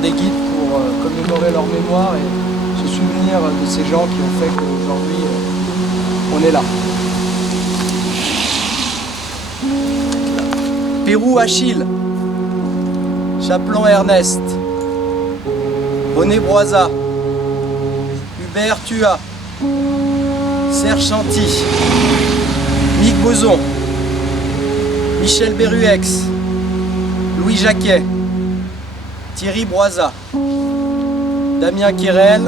Des guides pour commémorer leur mémoire et se souvenir de ces gens qui ont fait qu'aujourd'hui on est là. Pérou Achille, Chaplon Ernest, René Broisa, Hubert Thua, Serge Chanty, Mick Boson, Michel Berruex, Louis Jacquet, Thierry Broisa, Damien Quérel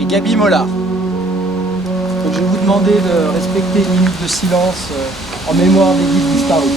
et Gaby Mollard. Donc je vais vous demander de respecter une minute de silence en mémoire des guides disparus.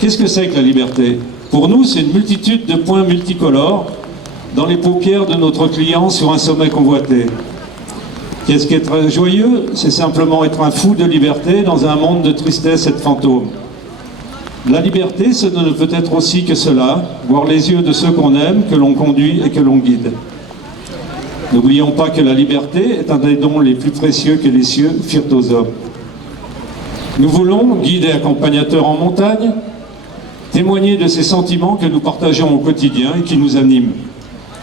Qu'est-ce que c'est que la liberté? Pour nous, c'est une multitude de points multicolores dans les paupières de notre client sur un sommet convoité. Qu'est-ce qu'être joyeux? C'est simplement être un fou de liberté dans un monde de tristesse et de fantômes. La liberté, ce ne peut être aussi que cela, voir les yeux de ceux qu'on aime, que l'on conduit et que l'on guide. N'oublions pas que la liberté est un des dons les plus précieux que les cieux firent aux hommes. Nous voulons, guides et accompagnateurs en montagne, témoigner de ces sentiments que nous partageons au quotidien et qui nous animent.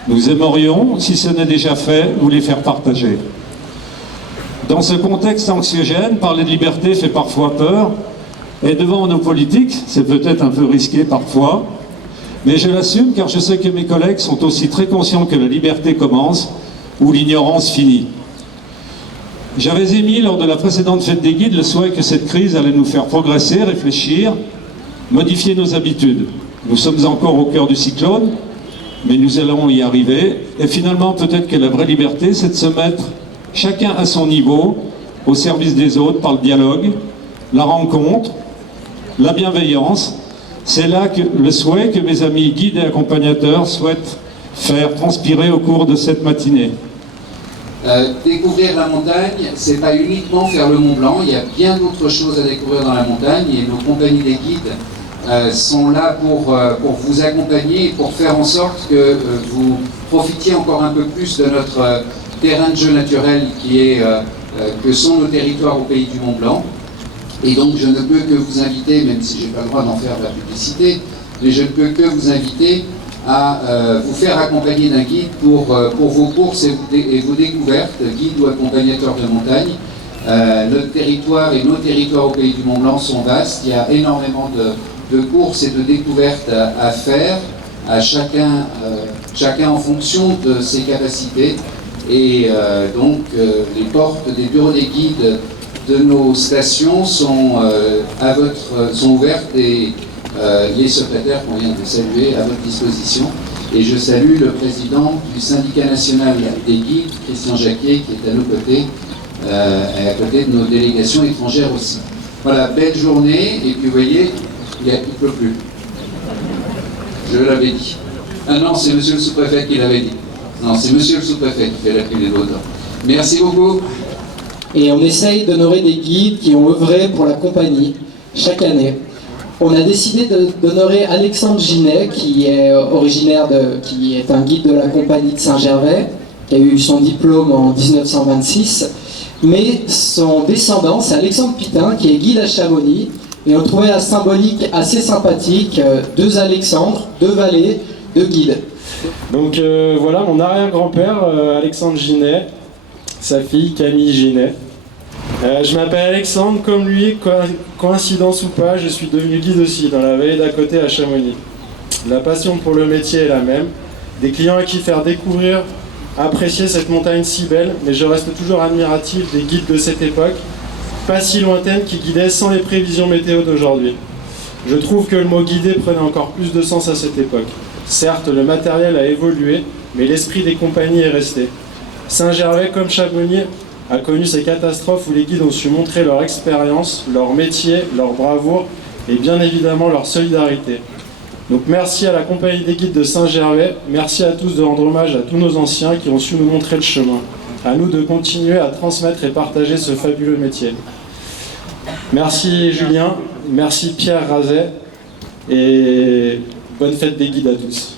Nous aimerions, si ce n'est déjà fait, vous les faire partager. Dans ce contexte anxiogène, parler de liberté fait parfois peur, et devant nos politiques, c'est peut-être un peu risqué parfois, mais je l'assume car je sais que mes collègues sont aussi très conscients que la liberté commence où l'ignorance finit. J'avais émis lors de la précédente fête des guides le souhait que cette crise allait nous faire progresser, réfléchir, modifier nos habitudes. Nous sommes encore au cœur du cyclone, mais nous allons y arriver. Et finalement, peut-être que la vraie liberté, c'est de se mettre chacun à son niveau, au service des autres, par le dialogue, la rencontre, la bienveillance. C'est là que le souhait que mes amis guides et accompagnateurs souhaitent faire transpirer au cours de cette matinée. Découvrir la montagne, c'est pas uniquement faire le Mont Blanc, il y a bien d'autres choses à découvrir dans la montagne et nos compagnies des guides sont là pour vous accompagner et pour faire en sorte que vous profitiez encore un peu plus de notre terrain de jeu naturel que sont nos territoires au pays du Mont Blanc. Et donc je ne peux que vous inviter, même si je n'ai pas le droit d'en faire de la publicité, mais je ne peux que vous inviter à vous faire accompagner d'un guide pour vos courses et vos découvertes, guide ou accompagnateur de montagne. Notre territoire et nos territoires au pays du Mont Blanc sont vastes, il y a énormément de courses et de découvertes à faire, à chacun en fonction de ses capacités. Et donc les portes des bureaux des guides de nos stations sont ouvertes et les secrétaires qu'on vient de saluer à votre disposition. Et je salue le président du syndicat national des guides, Christian Jacquet, qui est à nos côtés, et à côté de nos délégations étrangères aussi. Voilà, belle journée, et puis vous voyez, il ne pleut plus. Je l'avais dit. Ah non, c'est monsieur le sous-préfet qui l'avait dit. Non, c'est monsieur le sous-préfet qui fait la pluie des beaux temps. Merci beaucoup. Et on essaye d'honorer des guides qui ont œuvré pour la compagnie chaque année. On a décidé d'honorer Alexandre Ginet, qui est qui est un guide de la compagnie de Saint-Gervais, qui a eu son diplôme en 1926. Mais son descendant, c'est Alexandre Pitin, qui est guide à Chamonix. Et on trouvait la symbolique assez sympathique, 2 Alexandres, 2 valets, 2 guides. Donc voilà, mon arrière-grand-père, Alexandre Ginet, sa fille Camille Ginet. Je m'appelle Alexandre, comme lui, coïncidence ou pas, je suis devenu guide aussi, dans la vallée d'à côté à Chamonix. La passion pour le métier est la même, des clients à qui faire découvrir, apprécier cette montagne si belle, mais je reste toujours admiratif des guides de cette époque, pas si lointaine, qui guidaient sans les prévisions météo d'aujourd'hui. Je trouve que le mot guider prenait encore plus de sens à cette époque. Certes, le matériel a évolué, mais l'esprit des compagnies est resté. Saint-Gervais, comme Chamonix, a connu ces catastrophes où les guides ont su montrer leur expérience, leur métier, leur bravoure et bien évidemment leur solidarité. Donc merci à la compagnie des guides de Saint-Gervais, merci à tous de rendre hommage à tous nos anciens qui ont su nous montrer le chemin. À nous de continuer à transmettre et partager ce fabuleux métier. Merci Julien, merci Pierre Razet et bonne fête des guides à tous.